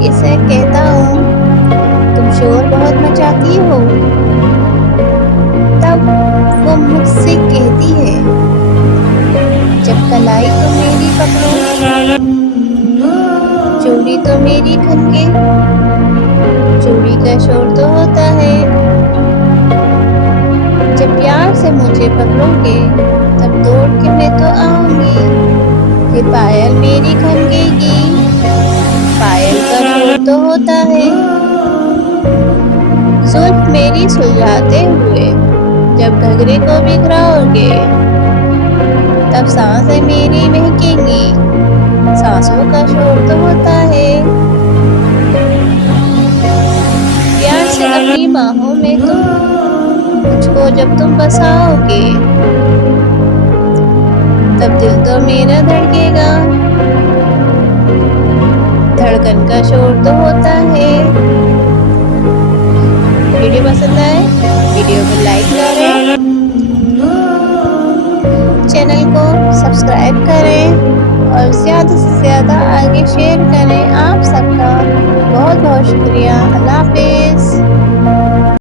इसे कहता हूँ, तुम शोर बहुत मचाती हो। तब वो मुझसे कहती है, जब कलाई तो मेरी पकड़ो, चूड़ी तो मेरी खनके, चूड़ी का शोर तो होता है। जब प्यार से मुझे पकड़ोगे, तब दौड़ के मैं तो आऊंगी, फिर पायल मेरी खनकेगी, पायल का शोर तो होता है। जुल्फ मेरी सुलझाते हुए जब घघरे को बिखराओगे, तब सांसें मेरी महकेंगी, सांसों का शोर तो होता है। प्यार से अपनी बाहों में तुम मुझको जब तुम बसाओगे, तब दिल तो मेरा धड़केगा, धड़कन का शोर तो होता है। वीडियो पसंद आए वीडियो को लाइक करें, चैनल को सब्सक्राइब करें और ज़्यादा से ज़्यादा आगे शेयर करें। आप सबका बहुत बहुत शुक्रिया। अल्लाह हाफिज़।